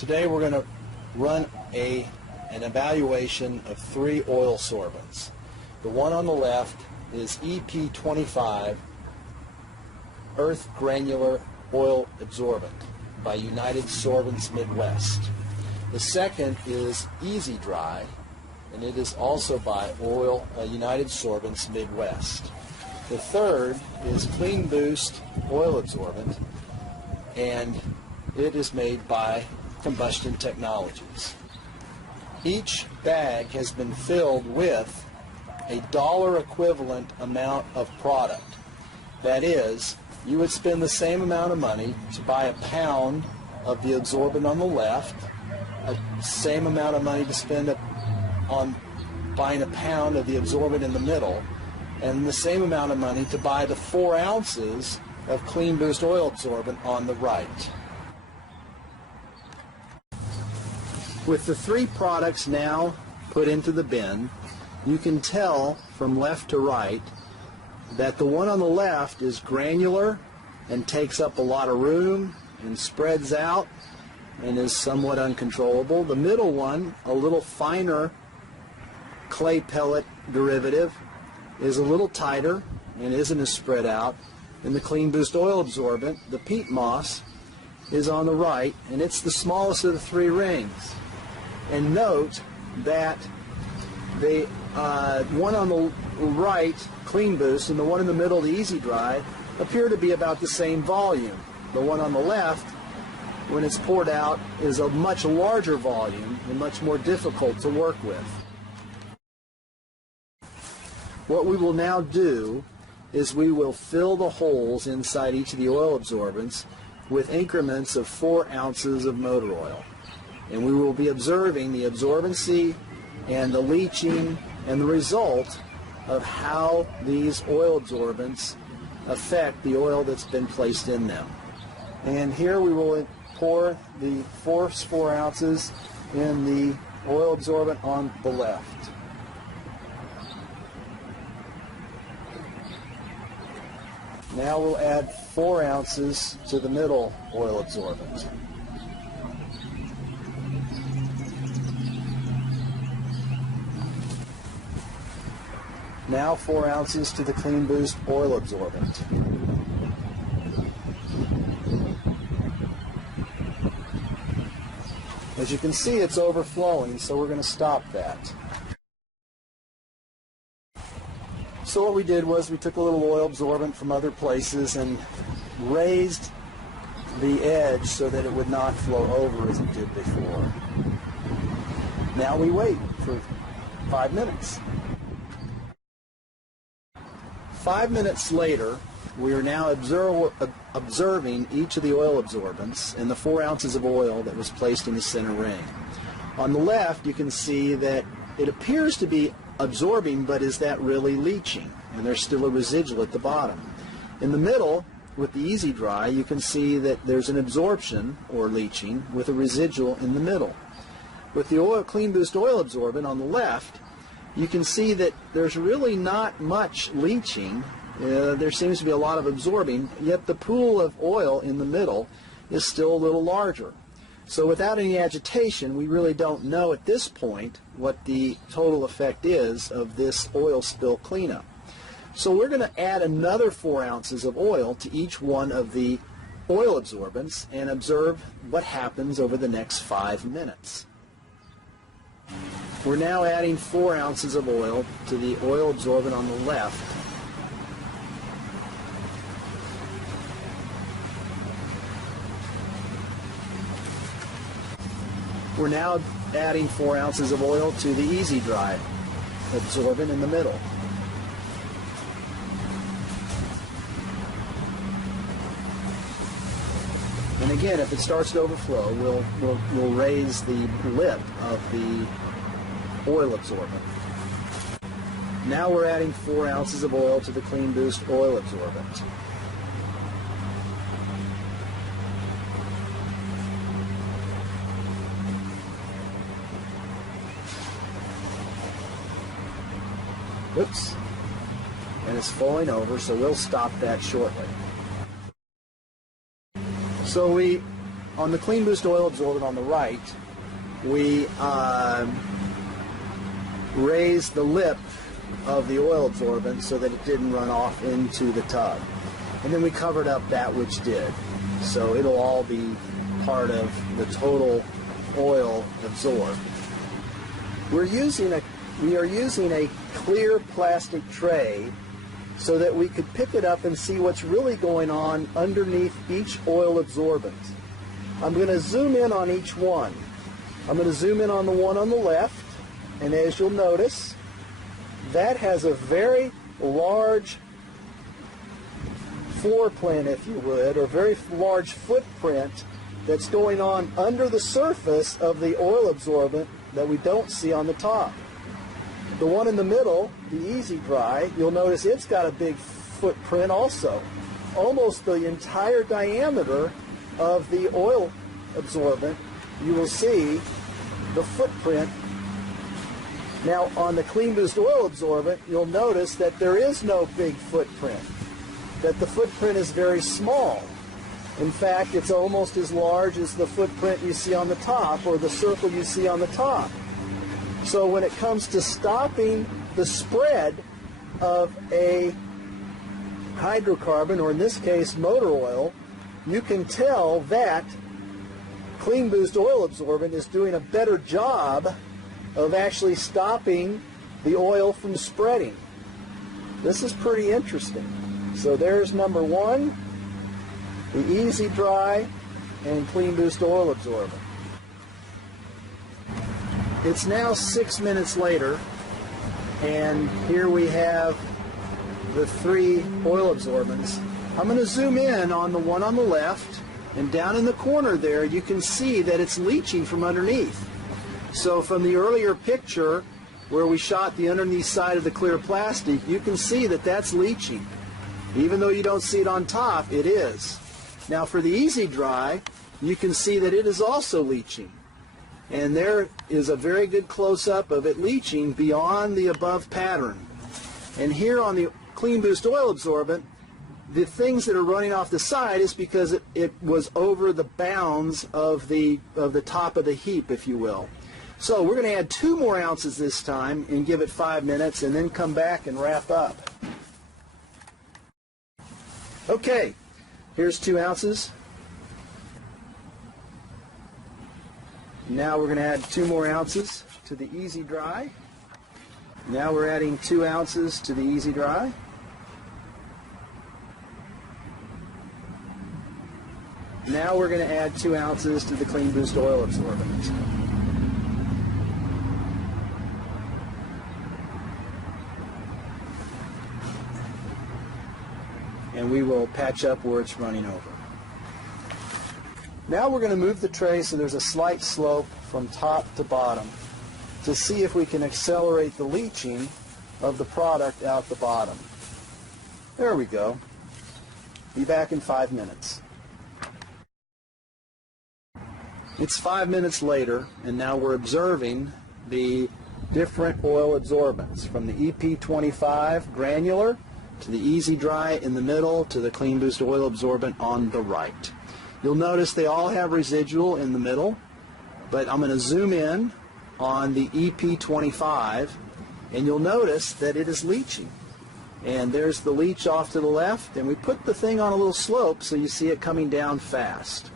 Today we're going to run an evaluation of 3 oil sorbents. The one on the left is EP25 Earth Granular Oil Absorbent by United Sorbents Midwest. The second is Easy Dry, and it is also by United Sorbents Midwest. The third is CleanBoost Oil Absorbent, and it is made by Combustion Technologies. Each bag has been filled with a dollar equivalent amount of product. That is, you would spend the same amount of money to buy a pound of the absorbent on the left, the same amount of money to spend on buying a pound of the absorbent in the middle, and the same amount of money to buy the 4 ounces of CleanBoost oil absorbent on the right. With the 3 products now put into the bin, you can tell from left to right that the one on the left is granular and takes up a lot of room and spreads out and is somewhat uncontrollable. The middle one, a little finer clay pellet derivative, is a little tighter and isn't as spread out. And the CleanBoost oil absorbent, the peat moss, is on the right, and it's the smallest of the 3 rings. And note that the one on the right, CleanBoost, and the one in the middle, the Easy Dry, appear to be about the same volume. The one on the left, when it's poured out, is a much larger volume and much more difficult to work with. What we will now do is we will fill the holes inside each of the oil absorbents with increments of 4 ounces of motor oil. And we will be observing the absorbency and the leaching and the result of how these oil absorbents affect the oil that's been placed in them. And here we will pour the first 4 ounces in the oil absorbent on the left. Now we'll add 4 ounces to the middle oil absorbent. Now 4 ounces to the CleanBoost oil absorbent. As you can see, it's overflowing, so we're going to stop that. So what we did was we took a little oil absorbent from other places and raised the edge so that it would not flow over as it did before. Now we wait for 5 minutes. 5 minutes later, we are now observing each of the oil absorbents and the 4 ounces of oil that was placed in the center ring. On the left, you can see that it appears to be absorbing, but is that really leaching? And there's still a residual at the bottom. In the middle, with the Easy Dry, you can see that there's an absorption, or leaching, with a residual in the middle. With the CleanBoost oil absorbent on the left, you can see that there's really not much leaching. There seems to be a lot of absorbing, yet the pool of oil in the middle is still a little larger. So without any agitation, we really don't know at this point what the total effect is of this oil spill cleanup. So we're going to add another 4 ounces of oil to each one of the oil absorbents and observe what happens over the next 5 minutes. We're now adding 4 ounces of oil to the oil absorbent on the left. We're now adding 4 ounces of oil to the Easy Dry absorbent in the middle. And again, if it starts to overflow, we'll raise the lip of the oil absorbent. Now we're adding 4 ounces of oil to the CleanBoost oil absorbent. Oops. And it's falling over, so we'll stop that shortly. So we on the CleanBoost oil absorbent on the right, we raised the lip of the oil absorbent so that it didn't run off into the tub. And then we covered up that which did. So it'll all be part of the total oil absorbed. We are using a clear plastic tray so that we could pick it up and see what's really going on underneath each oil absorbent. I'm going to zoom in on each one. I'm going to zoom in on the one on the left, and as you'll notice, that has a very large floor plan, if you would, or very large footprint that's going on under the surface of the oil absorbent that we don't see on the top. The one in the middle, the Easy Dry, you'll notice it's got a big footprint also. Almost the entire diameter of the oil absorbent, you will see the footprint. Now on the CleanBoost oil absorbent, you'll notice that there is no big footprint, that the footprint is very small. In fact, it's almost as large as the footprint you see on the top, or the circle you see on the top. So when it comes to stopping the spread of a hydrocarbon, or in this case motor oil, you can tell that CleanBoost oil absorbent is doing a better job of actually stopping the oil from spreading. This is pretty interesting. So there's number one, the Easy Dry and CleanBoost oil absorbent. It's now 6 minutes later, and here we have the three oil absorbents. I'm going to zoom in on the one on the left, and down in the corner there you can see that it's leaching from underneath. So from the earlier picture where we shot the underneath side of the clear plastic, you can see that that's leaching. Even though you don't see it on top, it is. Now for the Easy Dry, you can see that it is also leaching. And there is a very good close-up of it leaching beyond the above pattern. And here on the CleanBoost oil absorbent, the things that are running off the side is because it was over the bounds of the top of the heap, if you will. So we're going to add 2 more ounces this time and give it 5 minutes, and then come back and wrap up. Okay, here's 2 ounces. Now we're going to add 2 more ounces to the Easy Dry. Now we're adding 2 ounces to the Easy Dry. Now we're going to add 2 ounces to the CleanBoost oil absorbent. And we will patch up where it's running over. Now we're going to move the tray so there's a slight slope from top to bottom to see if we can accelerate the leaching of the product out the bottom. There we go. Be back in 5 minutes. It's 5 minutes later, and now we're observing the different oil absorbents, from the EP25 granular to the Easy Dry in the middle to the CleanBoost oil absorbent on the right. You'll notice they all have residual in the middle, but I'm going to zoom in on the EP25, and you'll notice that it is leaching. And there's the leach off to the left, and we put the thing on a little slope so you see it coming down fast.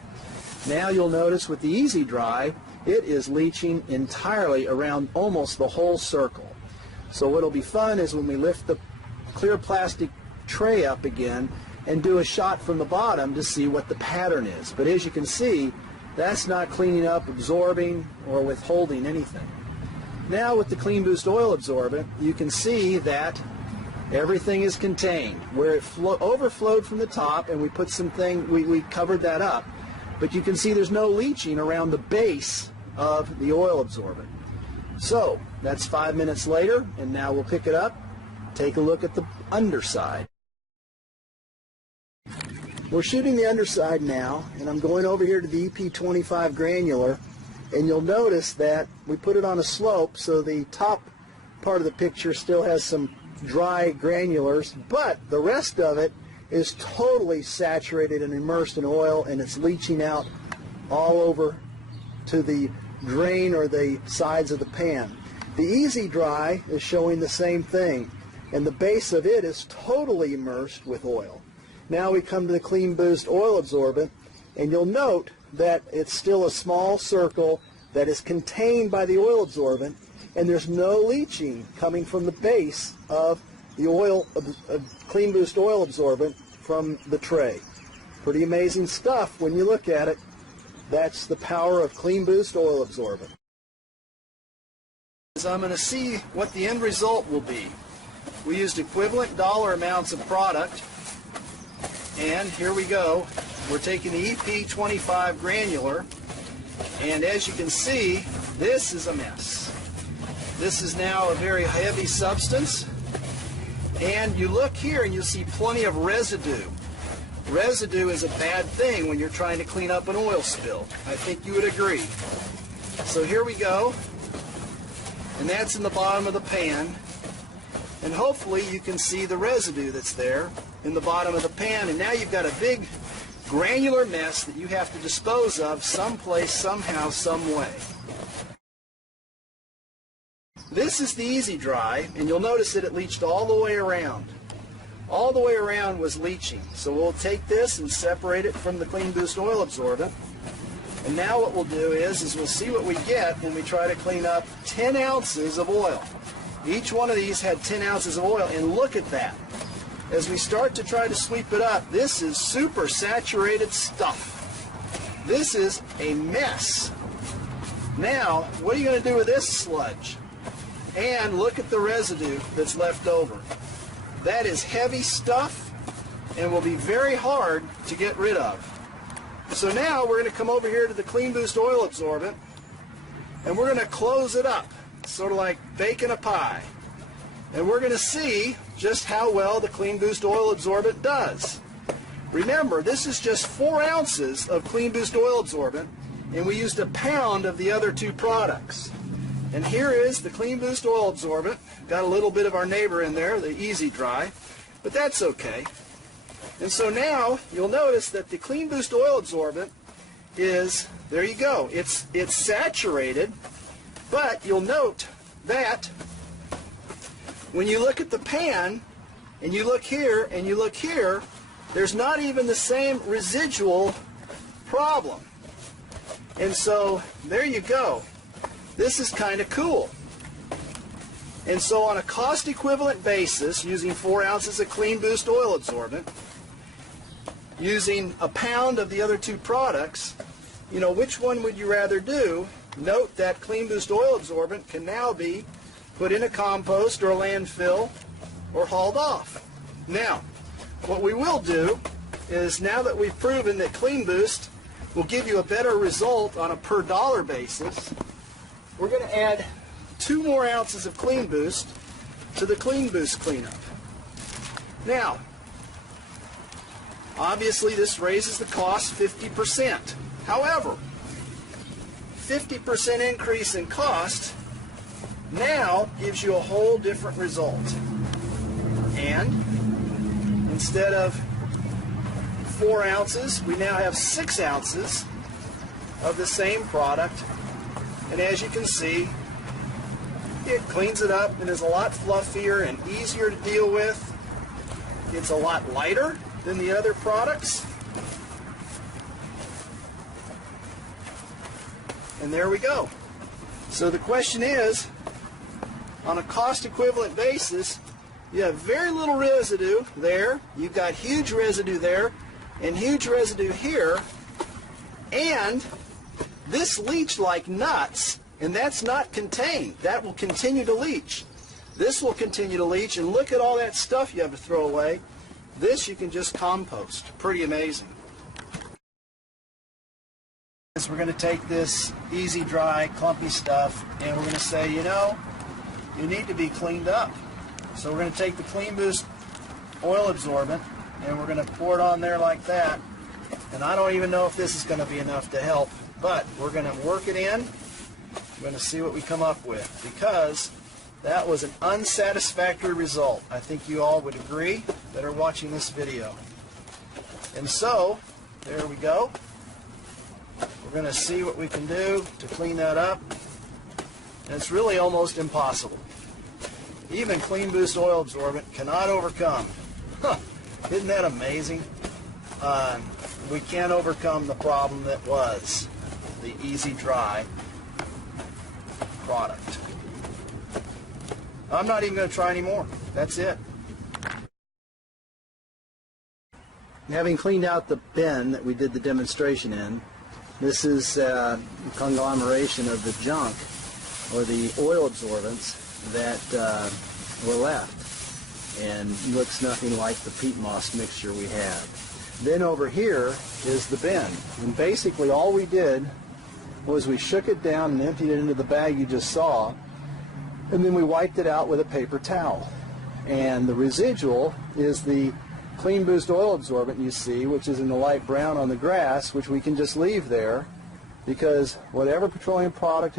Now you'll notice with the Easy Dry, it is leaching entirely around almost the whole circle. So what'll be fun is when we lift the clear plastic tray up again and do a shot from the bottom to see what the pattern is. But as you can see, that's not cleaning up, absorbing, or withholding anything. Now with the CleanBoost oil absorbent, you can see that everything is contained. Where it overflowed from the top and we put something, we covered that up. But you can see there's no leaching around the base of the oil absorbent. So that's 5 minutes later, and now we'll pick it up, take a look at the underside. We're shooting the underside now, and I'm going over here to the EP25 granular, and you'll notice that we put it on a slope so the top part of the picture still has some dry granulars, but the rest of it is totally saturated and immersed in oil, and it's leaching out all over to the drain or the sides of the pan. The Easy Dry is showing the same thing, and the base of it is totally immersed with oil. Now we come to the CleanBoost oil absorbent, and you'll note that it's still a small circle that is contained by the oil absorbent, and there's no leaching coming from the base of the oil CleanBoost oil absorbent from the tray. Pretty amazing stuff when you look at it. That's the power of CleanBoost oil absorbent. I'm going to see what the end result will be. We used equivalent dollar amounts of product, and here we go. We're taking the EP25 granular, and as you can see, this is a mess. This is now a very heavy substance, and you look here and you'll see plenty of residue. Residue is a bad thing when you're trying to clean up an oil spill. I think you would agree. So here we go, and that's in the bottom of the pan, and hopefully you can see the residue that's there in the bottom of the pan, and now you've got a big granular mess that you have to dispose of someplace, somehow, some way. This is the Easy Dry, and you'll notice that it leached all the way around. All the way around was leaching. So we'll take this and separate it from the CleanBoost oil absorbent. And now what we'll do is we'll see what we get when we try to clean up 10 ounces of oil. Each one of these had 10 ounces of oil, and look at that. As we start to try to sweep it up, this is super saturated stuff. This is a mess. Now, what are you going to do with this sludge? And look at the residue that's left over. That is heavy stuff and will be very hard to get rid of. So now we're going to come over here to the CleanBoost oil absorbent, and we're going to close it up, sort of like baking a pie. And we're going to see just how well the CleanBoost oil absorbent does. Remember, this is just 4 ounces of CleanBoost oil absorbent, and we used a pound of the other two products. And here is the CleanBoost oil absorbent. Got a little bit of our neighbor in there, the Easy Dry, but that's okay. And so now you'll notice that the CleanBoost oil absorbent is, there you go, it's saturated, but you'll note that when you look at the pan and you look here and you look here, there's not even the same residual problem. And so there you go. This is kind of cool. And so on a cost equivalent basis, using 4 ounces of CleanBoost oil absorbent, using a pound of the other two products, you know, which one would you rather do? Note that CleanBoost oil absorbent can now be put in a compost or a landfill or hauled off. Now, what we will do is, now that we've proven that CleanBoost will give you a better result on a per dollar basis, we're going to add 2 more ounces of CleanBoost to the CleanBoost cleanup. Now, obviously this raises the cost 50%. However, 50% increase in cost now gives you a whole different result. And instead of 4 ounces, we now have 6 ounces of the same product. And as you can see, it cleans it up and is a lot fluffier and easier to deal with. It's a lot lighter than the other products. And there we go. So the question is, on a cost equivalent basis, you have very little residue there, you've got huge residue there, and huge residue here, and this leached like nuts, and that's not contained. That will continue to leach. This will continue to leach, and look at all that stuff you have to throw away. This you can just compost. Pretty amazing. We're going to take this Easy Dry, clumpy stuff, and we're going to say, you know, you need to be cleaned up. So we're going to take the CleanBoost oil absorbent, and we're going to pour it on there like that. And I don't even know if this is going to be enough to help, but we're going to work it in. We're going to see what we come up with, because that was an unsatisfactory result. I think you all would agree that are watching this video. And so, there we go. We're We're going to see what we can do to clean that up. And it's really almost impossible. Even CleanBoost oil absorbent cannot overcome. Isn't that amazing? We can't overcome the problem that was the Easy Dry product. I'm not even going to try anymore. That's it. Having cleaned out the bin that we did the demonstration in, this is a conglomeration of the junk or the oil absorbents that were left, and looks nothing like the peat moss mixture we had. Then over here is the bin, and basically all we did was we shook it down and emptied it into the bag you just saw, and then we wiped it out with a paper towel. And the residual is the CleanBoost oil absorbent you see, which is in the light brown on the grass, which we can just leave there because whatever petroleum product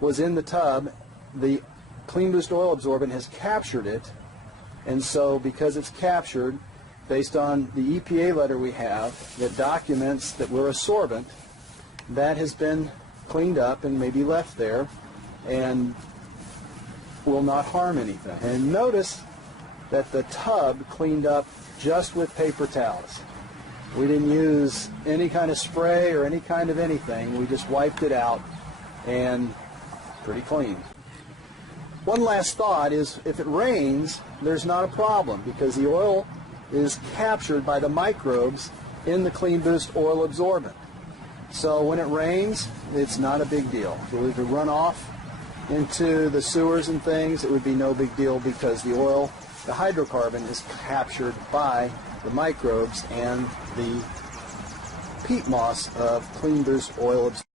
was in the tub, the CleanBoost oil absorbent has captured it, and so because it's captured, based on the EPA letter we have that documents that we're a sorbent, that has been cleaned up and maybe left there and will not harm anything. And notice that the tub cleaned up just with paper towels. We didn't use any kind of spray or any kind of anything. We just wiped it out, and pretty clean. One last thought is, if it rains, there's not a problem because the oil is captured by the microbes in the CleanBoost oil absorbent. So when it rains, it's not a big deal. If it were to run off into the sewers and things, it would be no big deal because the oil, the hydrocarbon, is captured by the microbes and the peat moss of CleanBoost oil absorbent.